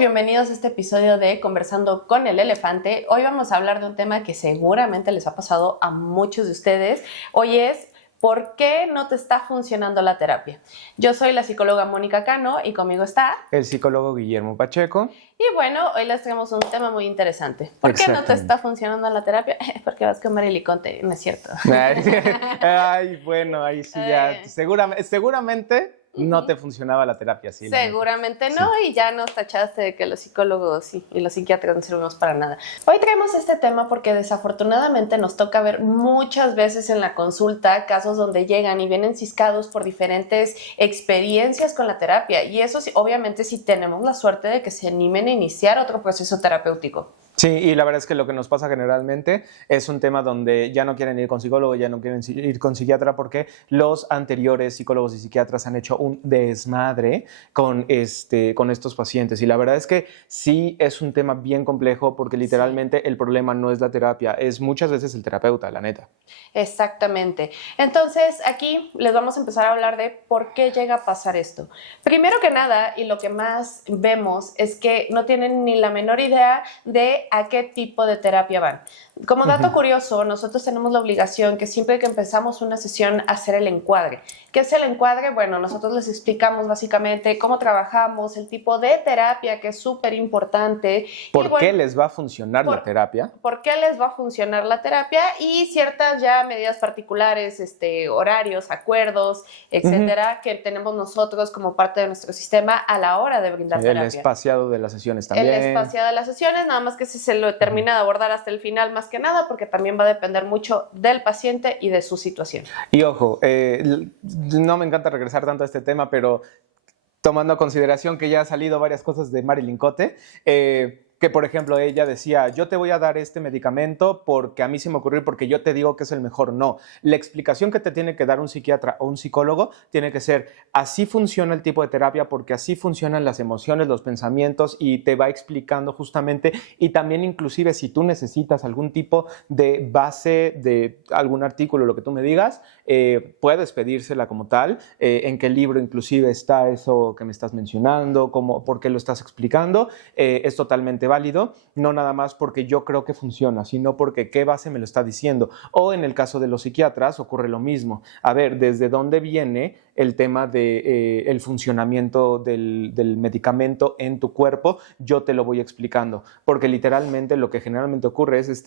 bienvenidos a este episodio de Conversando con el Elefante. Hoy vamos a hablar de un tema que seguramente les ha pasado a muchos de ustedes. Hoy es ¿por qué no te está funcionando la terapia? Yo soy la psicóloga Mónica Cano y conmigo está el psicólogo Guillermo Pacheco. Y bueno, hoy les traemos un tema muy interesante. ¿Por qué no te está funcionando la terapia? Porque vas con Mariliconte, no es cierto. Ay, bueno, ahí sí ya, seguramente no te funcionaba la terapia, sí. Seguramente no, sí. Y ya nos tachaste de que los psicólogos y los psiquiatras no servimos para nada. Hoy traemos este tema porque desafortunadamente nos toca ver muchas veces en la consulta casos donde llegan y vienen ciscados por diferentes experiencias con la terapia. Y eso sí, obviamente sí tenemos la suerte de que se animen a iniciar otro proceso terapéutico. Sí, y la verdad es que lo que nos pasa generalmente es un tema donde ya no quieren ir con psicólogo, ya no quieren ir con psiquiatra porque los anteriores psicólogos y psiquiatras han hecho un desmadre con estos pacientes. Y la verdad es que sí es un tema bien complejo porque literalmente el problema no es la terapia, es muchas veces el terapeuta, la neta. Exactamente. Entonces, aquí les vamos a empezar a hablar de por qué llega a pasar esto. Primero que nada, y lo que más vemos es que no tienen ni la menor idea de a qué tipo de terapia van. Como dato curioso, nosotros tenemos la obligación que siempre que empezamos una sesión hacer el encuadre. ¿Qué es el encuadre? Bueno, nosotros les explicamos básicamente cómo trabajamos, el tipo de terapia que es súper importante. ¿Por qué les va a funcionar la terapia? ¿Por qué les va a funcionar la terapia? Y ciertas ya medidas particulares, horarios, acuerdos, etcétera, que tenemos nosotros como parte de nuestro sistema a la hora de brindar terapia. El espaciado de las sesiones también. El espaciado de las sesiones, nada más que se lo termina de abordar hasta el final más que nada, porque también va a depender mucho del paciente y de su situación. Y ojo, no me encanta regresar tanto a este tema, pero tomando a consideración que ya ha salido varias cosas de Mariliconte, que por ejemplo ella decía, yo te voy a dar este medicamento porque a mí se me ocurrió, porque yo te digo que es el mejor. No, la explicación que te tiene que dar un psiquiatra o un psicólogo tiene que ser, así funciona el tipo de terapia porque así funcionan las emociones, los pensamientos, y te va explicando justamente, y también inclusive si tú necesitas algún tipo de base de algún artículo, lo que tú me digas, puedes pedírsela como tal, en qué libro inclusive está eso que me estás mencionando, por qué lo estás explicando, es totalmente válido, no nada más porque yo creo que funciona, sino porque qué base me lo está diciendo. O en el caso de los psiquiatras ocurre lo mismo. A ver, ¿desde dónde viene el tema de el funcionamiento del medicamento en tu cuerpo? Yo te lo voy explicando, porque literalmente lo que generalmente ocurre es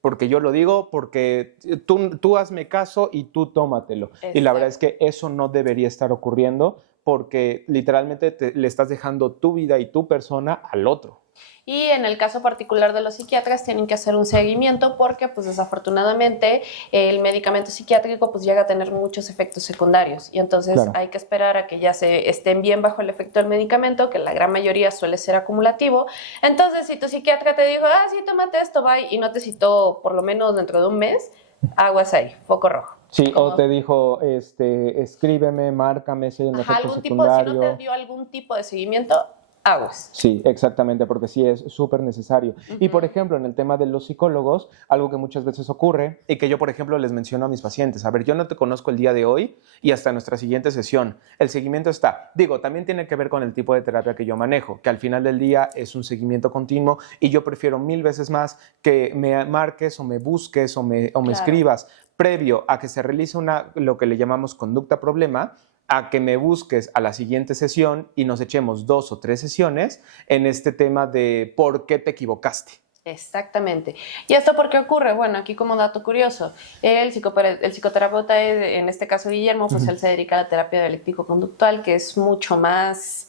porque yo lo digo, porque tú hazme caso y tú tómatelo. Exacto. Y la verdad es que eso no debería estar ocurriendo, porque literalmente le estás dejando tu vida y tu persona al otro. Y en el caso particular de los psiquiatras tienen que hacer un seguimiento porque pues desafortunadamente el medicamento psiquiátrico pues llega a tener muchos efectos secundarios y entonces claro, hay que esperar a que ya estén bien bajo el efecto del medicamento, que la gran mayoría suele ser acumulativo. Entonces si tu psiquiatra te dijo, sí, tómate esto, bye, y no te citó por lo menos dentro de un mes, aguas ahí, foco rojo. Sí, o te dijo, escríbeme, márcame si hay un efecto secundario. Si no te dio algún tipo de seguimiento, aguas. Sí, exactamente, porque sí es súper necesario. Y por ejemplo, en el tema de los psicólogos, algo que muchas veces ocurre y que yo, por ejemplo, les menciono a mis pacientes, a ver, yo no te conozco el día de hoy y hasta nuestra siguiente sesión. El seguimiento está, también tiene que ver con el tipo de terapia que yo manejo, que al final del día es un seguimiento continuo y yo prefiero 1000 veces más que me marques o me busques o me escribas previo a que se realice lo que le llamamos conducta problema, a que me busques a la siguiente sesión y nos echemos 2 o 3 sesiones en este tema de por qué te equivocaste. Exactamente. ¿Y esto por qué ocurre? Bueno, aquí como dato curioso, el psicoterapeuta, en este caso Guillermo, pues él se dedica a la terapia dialéctico-conductual, que es mucho más,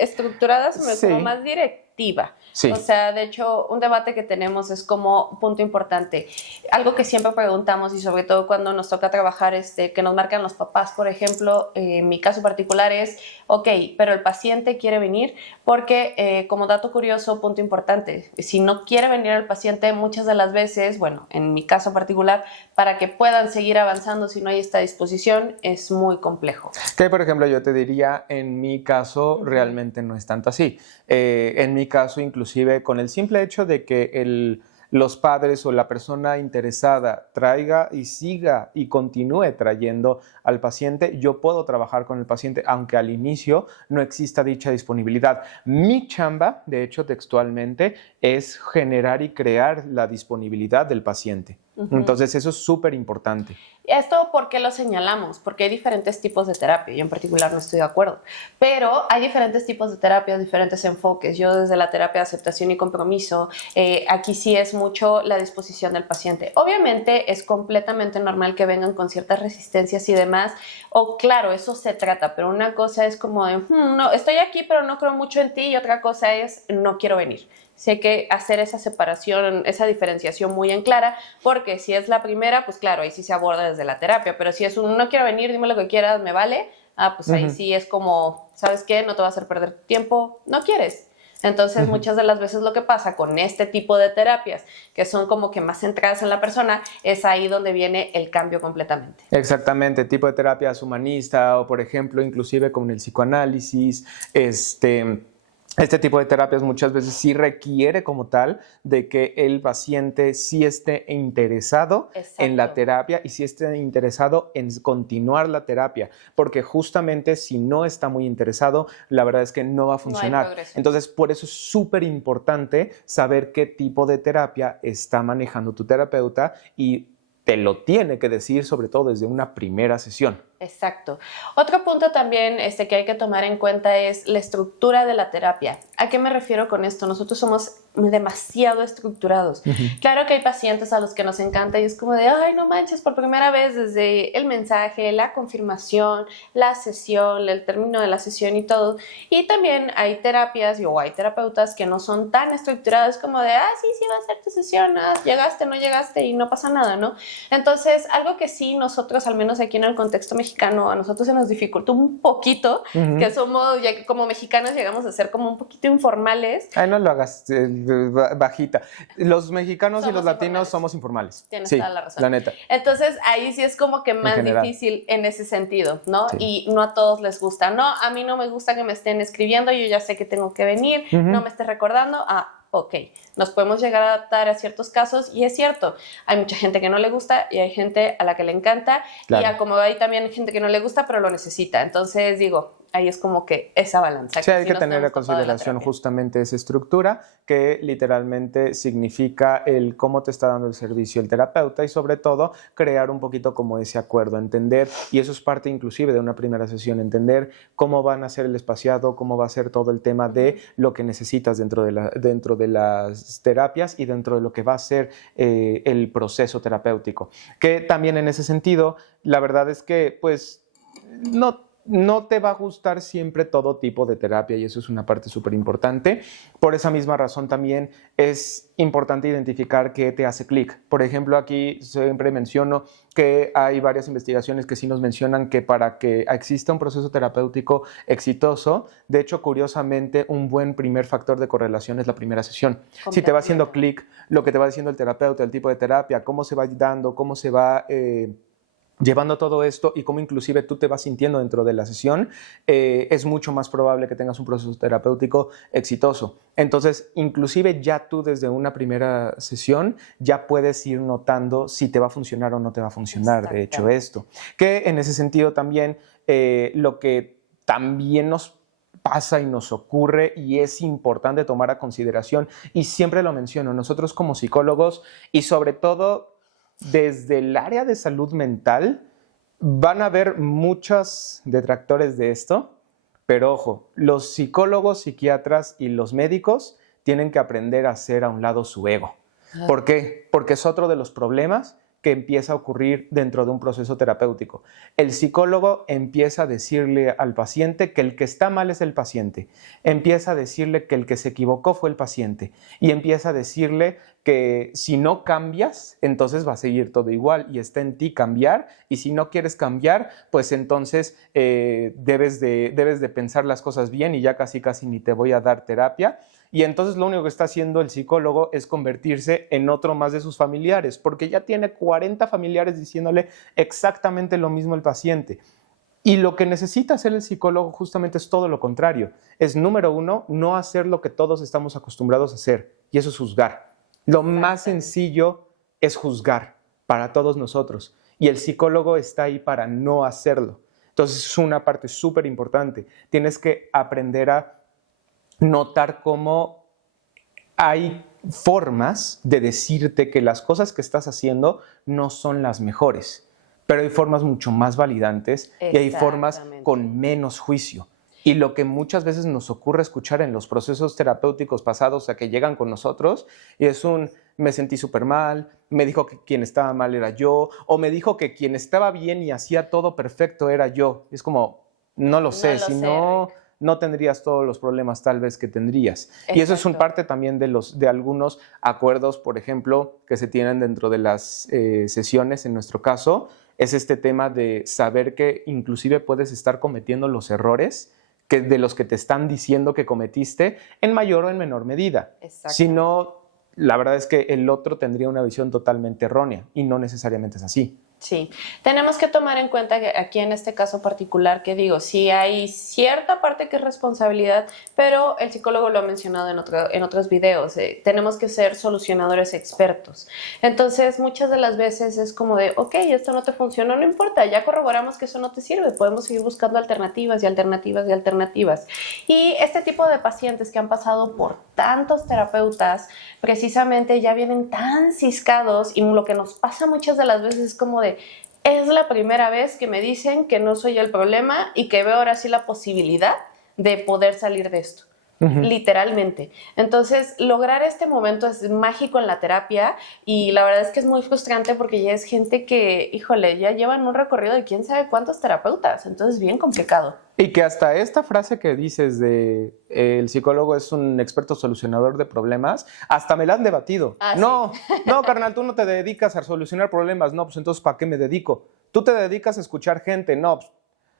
estructurada, como más directiva. Sí. O sea, de hecho, un debate que tenemos es como punto importante. Algo que siempre preguntamos y sobre todo cuando nos toca trabajar, que nos marcan los papás, por ejemplo, en mi caso particular es, pero el paciente quiere venir porque, como dato curioso, punto importante, si no quiere venir el paciente, muchas de las veces, bueno, en mi caso particular, para que puedan seguir avanzando si no hay esta disposición, es muy complejo. Que, por ejemplo, yo te diría, en mi caso, realmente no es tanto así. En mi caso, inclusive, con el simple hecho de que los padres o la persona interesada traiga y siga y continúe trayendo al paciente, yo puedo trabajar con el paciente, aunque al inicio no exista dicha disponibilidad. Mi chamba, de hecho, textualmente, es generar y crear la disponibilidad del paciente. Entonces, eso es súper importante. ¿Esto por qué lo señalamos? Porque hay diferentes tipos de terapia. Yo en particular no estoy de acuerdo. Pero hay diferentes tipos de terapia, diferentes enfoques. Yo desde la terapia de aceptación y compromiso, aquí sí es mucho la disposición del paciente. Obviamente es completamente normal que vengan con ciertas resistencias y demás. O claro, eso se trata. Pero una cosa es como de, no, estoy aquí pero no creo mucho en ti. Y otra cosa es, no quiero venir. Sí hay que hacer esa separación, esa diferenciación muy en clara, porque si es la primera, pues claro, ahí sí se aborda desde la terapia, pero si es un no quiero venir, dime lo que quieras, me vale, pues ahí sí es como, ¿sabes qué? No te va a hacer perder tiempo, no quieres. Entonces, muchas de las veces lo que pasa con este tipo de terapias, que son como que más centradas en la persona, es ahí donde viene el cambio completamente. Exactamente, tipo de terapias humanista o, por ejemplo, inclusive con el psicoanálisis, este tipo de terapias muchas veces sí requiere como tal de que el paciente sí esté interesado en la terapia y sí esté interesado en continuar la terapia, porque justamente si no está muy interesado, la verdad es que no va a funcionar. Entonces, por eso es súper importante saber qué tipo de terapia está manejando tu terapeuta y te lo tiene que decir, sobre todo desde una primera sesión. Exacto. Otro punto también que hay que tomar en cuenta es la estructura de la terapia. ¿A qué me refiero con esto? Nosotros somos demasiado estructurados. Claro que hay pacientes a los que nos encanta y es como de, ay, no manches, por primera vez desde el mensaje, la confirmación, la sesión, el término de la sesión y todo. Y también hay terapias o hay terapeutas que no son tan estructurados como de, sí va a ser tu sesión, llegaste, no llegaste y no pasa nada, ¿no? Entonces, algo que sí nosotros, al menos aquí en el contexto mexicano, a nosotros se nos dificultó un poquito, que somos, ya que como mexicanos llegamos a ser como un poquito informales. Ay, no lo hagas bajita. Los mexicanos y los latinos somos informales. Tienes toda la razón. La neta. Entonces, ahí sí es como que más difícil en ese sentido, ¿no? Sí. Y no a todos les gusta. No, a mí no me gusta que me estén escribiendo, yo ya sé que tengo que venir, no me estés recordando. Ok, nos podemos llegar a adaptar a ciertos casos y es cierto, hay mucha gente que no le gusta y hay gente a la que le encanta y como hay también gente que no le gusta pero lo necesita, entonces digo, ahí es como que esa balanza. Sí, hay que tener en consideración justamente esa estructura que literalmente significa el cómo te está dando el servicio el terapeuta y sobre todo crear un poquito como ese acuerdo, entender, y eso es parte inclusive de una primera sesión, entender cómo van a ser el espaciado, cómo va a ser todo el tema de lo que necesitas dentro de las terapias y dentro de lo que va a ser el proceso terapéutico. Que también en ese sentido, la verdad es que pues no te va a gustar siempre todo tipo de terapia y eso es una parte súper importante. Por esa misma razón también es importante identificar qué te hace clic. Por ejemplo, aquí siempre menciono que hay varias investigaciones que sí nos mencionan que para que exista un proceso terapéutico exitoso, de hecho, curiosamente, un buen primer factor de correlación es la primera sesión. Si te va haciendo clic lo que te va diciendo el terapeuta, el tipo de terapia, cómo se va dando, cómo se va llevando todo esto y cómo inclusive tú te vas sintiendo dentro de la sesión, es mucho más probable que tengas un proceso terapéutico exitoso. Entonces, inclusive ya tú desde una primera sesión ya puedes ir notando si te va a funcionar o no te va a funcionar, de hecho, esto. Que en ese sentido también lo que también nos pasa y nos ocurre y es importante tomar a consideración, y siempre lo menciono, nosotros como psicólogos y sobre todo desde el área de salud mental van a haber muchos detractores de esto, pero ojo, los psicólogos, psiquiatras y los médicos tienen que aprender a hacer a un lado su ego. ¿Por qué? Porque es otro de los problemas que empieza a ocurrir dentro de un proceso terapéutico. El psicólogo empieza a decirle al paciente que el que está mal es el paciente, empieza a decirle que el que se equivocó fue el paciente y empieza a decirle que si no cambias, entonces va a seguir todo igual y está en ti cambiar, y si no quieres cambiar, pues entonces debes de pensar las cosas bien y ya casi ni te voy a dar terapia. Y entonces lo único que está haciendo el psicólogo es convertirse en otro más de sus familiares, porque ya tiene 40 familiares diciéndole exactamente lo mismo el paciente. Y lo que necesita hacer el psicólogo justamente es todo lo contrario. Es, número uno, no hacer lo que todos estamos acostumbrados a hacer, y eso es juzgar. Lo más sencillo es juzgar para todos nosotros y el psicólogo está ahí para no hacerlo. Entonces es una parte súper importante. Tienes que aprender a notar cómo hay formas de decirte que las cosas que estás haciendo no son las mejores, pero hay formas mucho más validantes y hay formas con menos juicio. Y lo que muchas veces nos ocurre escuchar en los procesos terapéuticos pasados a que llegan con nosotros y es me sentí súper mal, me dijo que quien estaba mal era yo, o me dijo que quien estaba bien y hacía todo perfecto era yo. Y es como, no lo sé, si no, no tendrías todos los problemas tal vez que tendrías. Exacto. Y eso es un parte también de algunos acuerdos, por ejemplo, que se tienen dentro de las sesiones, en nuestro caso, es este tema de saber que inclusive puedes estar cometiendo los errores de los que te están diciendo que cometiste en mayor o en menor medida. Si no, la verdad es que el otro tendría una visión totalmente errónea y no necesariamente es así. Sí, tenemos que tomar en cuenta que aquí en este caso particular que digo, sí hay cierta parte que es responsabilidad, pero el psicólogo lo ha mencionado en otros videos, tenemos que ser solucionadores expertos. Entonces muchas de las veces es como de, ok, esto no te funcionó, no importa, ya corroboramos que eso no te sirve, podemos seguir buscando alternativas y alternativas y alternativas. Y este tipo de pacientes que han pasado por tantos terapeutas, precisamente ya vienen tan ciscados y lo que nos pasa muchas de las veces es como de, es la primera vez que me dicen que no soy el problema y que veo ahora sí la posibilidad de poder salir de esto. Literalmente. Entonces, lograr este momento es mágico en la terapia y la verdad es que es muy frustrante porque ya es gente que, híjole, ya llevan un recorrido de quién sabe cuántos terapeutas, entonces bien complicado. Y que hasta esta frase que dices de el psicólogo es un experto solucionador de problemas, hasta me la han debatido. No, sí. No, carnal, tú no te dedicas a solucionar problemas. No, pues entonces, ¿para qué me dedico? Tú te dedicas a escuchar gente. No, pues,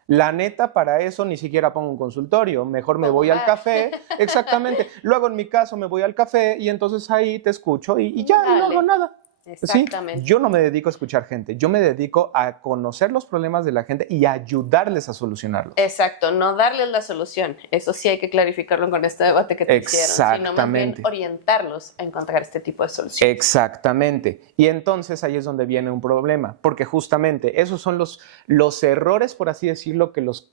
la neta, para eso ni siquiera pongo un consultorio. Mejor me voy al café. Exactamente. Luego, en mi caso, me voy al café y entonces ahí te escucho y ya, y no hago nada. Exactamente. ¿Sí? Yo no me dedico a escuchar gente, yo me dedico a conocer los problemas de la gente y a ayudarles a solucionarlos. Exacto, no darles la solución. Eso sí hay que clarificarlo con este debate que te hicieron, sino más bien orientarlos a encontrar este tipo de soluciones. Exactamente. Y entonces ahí es donde viene un problema, porque justamente esos son los errores, por así decirlo, que los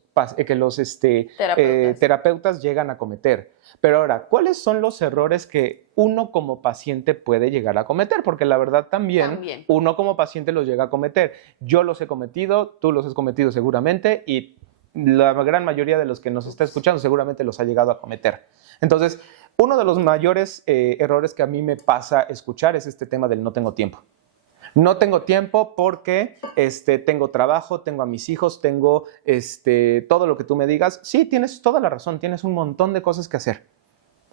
terapeutas llegan a cometer. Pero ahora, ¿cuáles son los errores que uno como paciente puede llegar a cometer? Porque la verdad también uno como paciente los llega a cometer. Yo los he cometido, tú los has cometido seguramente y la gran mayoría de los que nos está escuchando seguramente los ha llegado a cometer. Entonces, uno de los mayores errores que a mí me pasa escuchar es este tema del no tengo tiempo. No tengo tiempo porque tengo trabajo, tengo a mis hijos, tengo todo lo que tú me digas. Sí, tienes toda la razón, tienes un montón de cosas que hacer.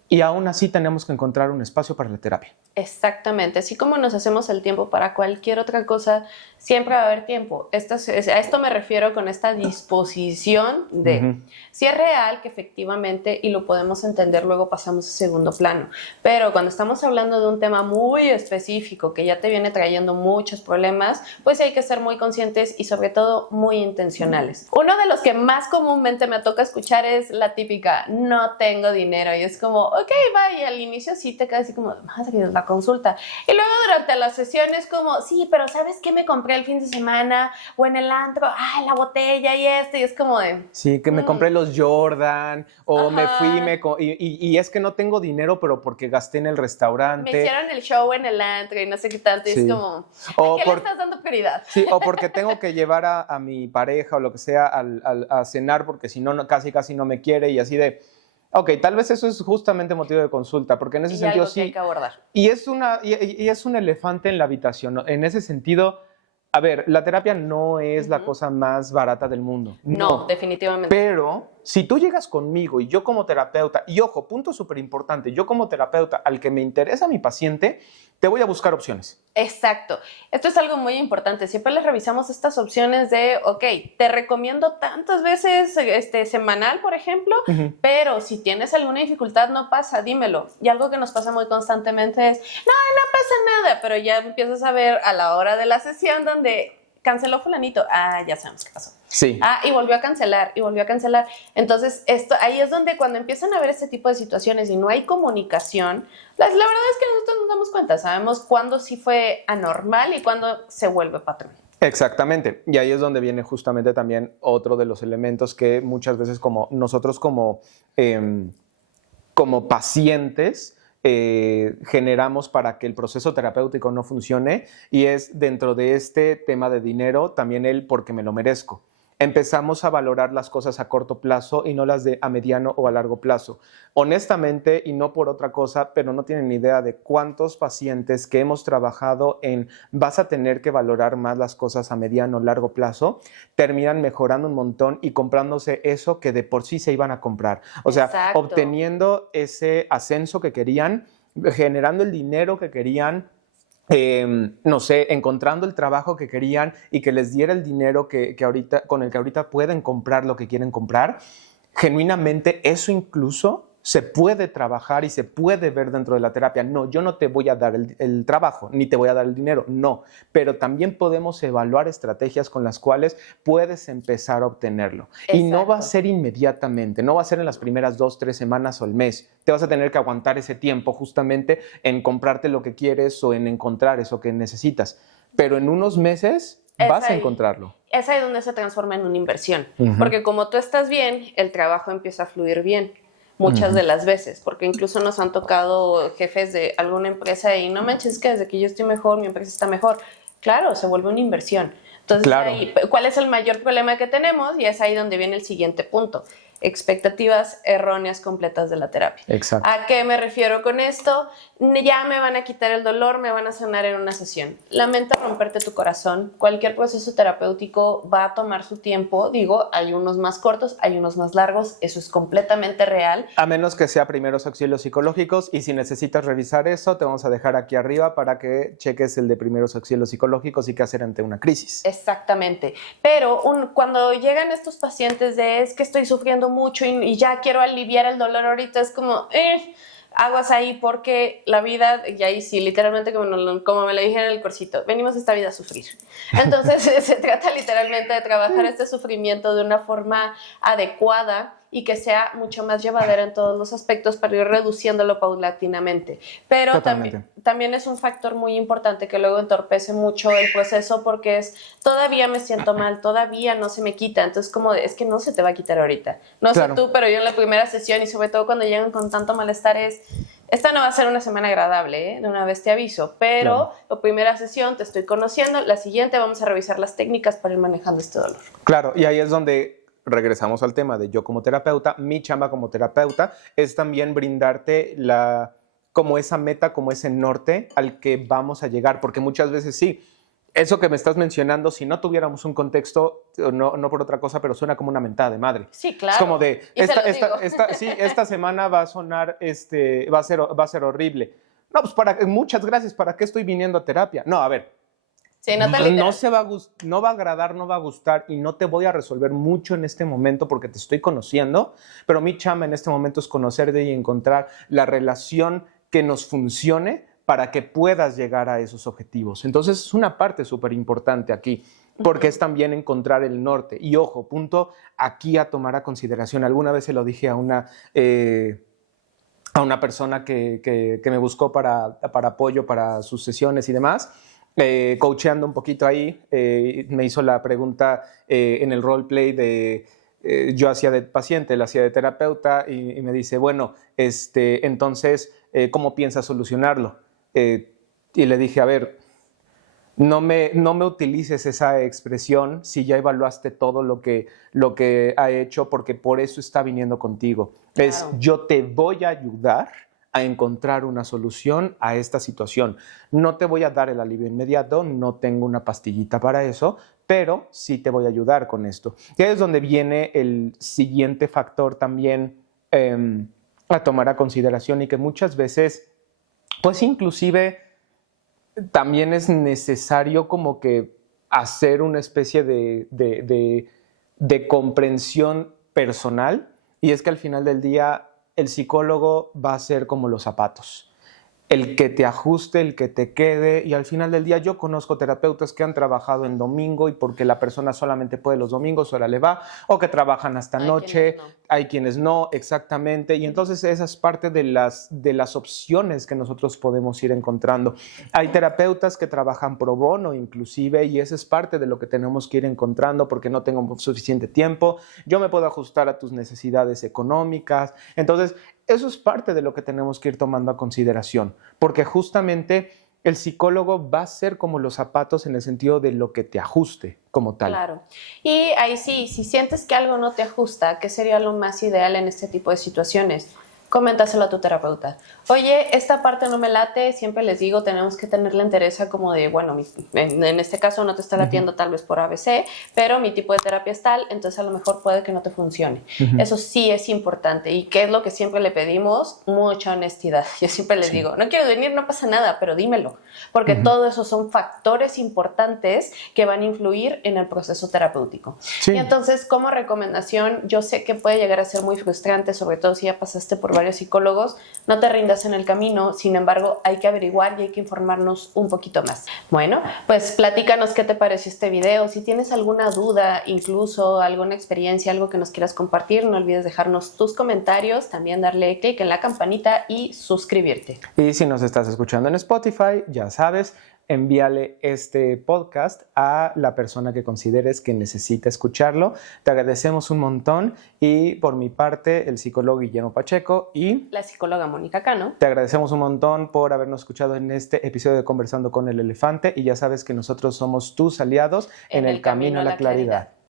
Y aún así tenemos que encontrar un espacio para la terapia. Exactamente. Así como nos hacemos el tiempo para cualquier otra cosa, siempre va a haber tiempo. A esto me refiero con esta disposición de... Si es real que efectivamente, y lo podemos entender, luego pasamos a segundo plano. Pero cuando estamos hablando de un tema muy específico que ya te viene trayendo muchos problemas, pues hay que ser muy conscientes y sobre todo muy intencionales. Uno de los que más comúnmente me toca escuchar es la típica, no tengo dinero. Y es como, ok, va, y al inicio sí te queda así como, madre, la consulta. Y luego durante la sesión es como, sí, pero ¿sabes qué me compré el fin de semana? O en el antro, la botella y y es como de... Sí, que me compré los Jordan, o me fui, y es que no tengo dinero, pero porque gasté en el restaurante. Me hicieron el show en el antro y no sé qué tanto, y es como, ¿a qué le estás dando prioridad? Sí, o porque tengo que llevar a mi pareja o lo que sea a cenar, porque si no, casi no me quiere, y así de... Ok, tal vez eso es justamente motivo de consulta, porque en ese sentido sí. Hay que abordar. Y es un elefante en la habitación, ¿no? En ese sentido, a ver, la terapia no es la cosa más barata del mundo. No, definitivamente. Pero si tú llegas conmigo y yo como terapeuta, y ojo, punto súper importante, yo como terapeuta, al que me interesa mi paciente, te voy a buscar opciones. Exacto. Esto es algo muy importante. Siempre les revisamos estas opciones de, ok, te recomiendo tantas veces semanal, por ejemplo, pero si tienes alguna dificultad, no pasa, dímelo. Y algo que nos pasa muy constantemente es, no pasa nada, pero ya empiezas a ver a la hora de la sesión donde canceló fulanito, ya sabemos qué pasó. Sí. Y volvió a cancelar, y volvió a cancelar. Entonces, ahí es donde cuando empiezan a ver este tipo de situaciones y no hay comunicación, la verdad es que nosotros nos damos cuenta, sabemos cuándo sí fue anormal y cuándo se vuelve patrón. Exactamente, y ahí es donde viene justamente también otro de los elementos que muchas veces como nosotros como pacientes generamos para que el proceso terapéutico no funcione, y es dentro de este tema de dinero también el porque me lo merezco. Empezamos a valorar las cosas a corto plazo y no las de a mediano o a largo plazo. Honestamente, y no por otra cosa, pero no tienen ni idea de cuántos pacientes que hemos trabajado en vas a tener que valorar más las cosas a mediano o largo plazo, terminan mejorando un montón y comprándose eso que de por sí se iban a comprar. O sea, Exacto. obteniendo ese ascenso que querían, generando el dinero que querían, no sé, encontrando el trabajo que querían y que les diera el dinero con el que ahorita pueden comprar lo que quieren comprar. Genuinamente eso incluso se puede trabajar y se puede ver dentro de la terapia. No, yo no te voy a dar el trabajo, ni te voy a dar el dinero, no. Pero también podemos evaluar estrategias con las cuales puedes empezar a obtenerlo. Exacto. Y no va a ser inmediatamente, no va a ser en las primeras 2, 3 semanas o el mes. Te vas a tener que aguantar ese tiempo justamente en comprarte lo que quieres o en encontrar eso que necesitas. Pero en unos meses vas a encontrarlo. Es ahí donde se transforma en una inversión. Porque como tú estás bien, el trabajo empieza a fluir bien. Muchas de las veces, porque incluso nos han tocado jefes de alguna empresa y no manches, que desde que yo estoy mejor, mi empresa está mejor. Claro, se vuelve una inversión. Entonces, claro. ¿cuál es el mayor problema que tenemos? Y es ahí donde viene el siguiente punto. Expectativas erróneas completas de la terapia. Exacto. ¿A qué me refiero con esto? Ya me van a quitar el dolor, me van a sanar en una sesión. Lamento romperte tu corazón. Cualquier proceso terapéutico va a tomar su tiempo. Digo, hay unos más cortos, hay unos más largos. Eso es completamente real. A menos que sea primeros auxilios psicológicos, y si necesitas revisar eso, te vamos a dejar aquí arriba para que cheques el de primeros auxilios psicológicos y qué hacer ante una crisis. Exactamente. Pero cuando llegan estos pacientes de es que estoy sufriendo mucho y ya quiero aliviar el dolor ahorita, es como, aguas ahí porque la vida, y ahí sí, literalmente como me lo dije en el cursito, venimos a esta vida a sufrir. Entonces se trata literalmente de trabajar este sufrimiento de una forma adecuada y que sea mucho más llevadera en todos los aspectos para ir reduciéndolo paulatinamente. Pero también es un factor muy importante que luego entorpece mucho el proceso porque todavía me siento mal, todavía no se me quita. Entonces es que no se te va a quitar ahorita. No sé tú, pero yo en la primera sesión y sobre todo cuando llegan con tanto malestar esta no va a ser una semana agradable, de una vez te aviso, pero la primera sesión te estoy conociendo, la siguiente vamos a revisar las técnicas para ir manejando este dolor. Claro, y ahí es donde regresamos al tema de yo como terapeuta. Mi chamba como terapeuta es también brindarte como esa meta, como ese norte al que vamos a llegar, porque muchas veces sí, eso que me estás mencionando, si no tuviéramos un contexto, no por otra cosa, pero suena como una mentada de madre. Sí, claro. Es como de, esta semana va a sonar, va a ser horrible. No, pues muchas gracias, ¿para qué estoy viniendo a terapia? No, a ver, sí, no va a agradar, no va a gustar y no te voy a resolver mucho en este momento porque te estoy conociendo, pero mi chamba en este momento es conocerte y encontrar la relación que nos funcione para que puedas llegar a esos objetivos. Entonces es una parte súper importante aquí, porque es también encontrar el norte. Y ojo, punto aquí a tomar a consideración. Alguna vez se lo dije a una persona que me buscó para apoyo para sus sesiones y demás, coacheando un poquito ahí, me hizo la pregunta en el roleplay de yo hacía de paciente, él hacía de terapeuta y me dice, bueno, entonces, ¿cómo piensas solucionarlo? Y le dije, a ver, no me utilices esa expresión si ya evaluaste todo lo que ha hecho, porque por eso está viniendo contigo. Claro. Yo te voy a ayudar a encontrar una solución a esta situación. No te voy a dar el alivio inmediato, no tengo una pastillita para eso, pero sí te voy a ayudar con esto. Y ahí es donde viene el siguiente factor también a tomar a consideración y que muchas veces, pues inclusive también es necesario como que hacer una especie de comprensión personal, y es que al final del día el psicólogo va a ser como los zapatos. el que te ajuste, el que te quede, y al final del día yo conozco terapeutas que han trabajado en domingo y porque la persona solamente puede los domingos, ahora le va, o que trabajan hasta noche, hay quienes no, exactamente, y entonces esa es parte de las opciones que nosotros podemos ir encontrando. Hay terapeutas que trabajan pro bono inclusive, y esa es parte de lo que tenemos que ir encontrando porque no tengo suficiente tiempo, yo me puedo ajustar a tus necesidades económicas, entonces eso es parte de lo que tenemos que ir tomando a consideración, porque justamente el psicólogo va a ser como los zapatos en el sentido de lo que te ajuste como tal. Claro. Y ahí sí, si sientes que algo no te ajusta, ¿qué sería lo más ideal en este tipo de situaciones? Coméntaselo a tu terapeuta. Oye, esta parte no me late, siempre les digo, tenemos que tenerla entereza como de, bueno, en este caso no te está latiendo tal vez por ABC, pero mi tipo de terapia es tal, entonces a lo mejor puede que no te funcione. Eso sí es importante. ¿Y qué es lo que siempre le pedimos? Mucha honestidad. Yo siempre les digo, no quiero venir, no pasa nada, pero dímelo, porque todo eso son factores importantes que van a influir en el proceso terapéutico. Sí. Y entonces, como recomendación, yo sé que puede llegar a ser muy frustrante, sobre todo si ya pasaste por varios psicólogos, no te rindas en el camino, sin embargo, hay que averiguar y hay que informarnos un poquito más. Bueno, pues platícanos qué te pareció este video, si tienes alguna duda, incluso alguna experiencia, algo que nos quieras compartir, no olvides dejarnos tus comentarios, también darle clic en la campanita y suscribirte. Y si nos estás escuchando en Spotify, ya sabes, envíale este podcast a la persona que consideres que necesita escucharlo. Te agradecemos un montón y por mi parte, el psicólogo Guillermo Pacheco y la psicóloga Mónica Cano. Te agradecemos un montón por habernos escuchado en este episodio de Conversando con el Elefante y ya sabes que nosotros somos tus aliados en el camino a la claridad.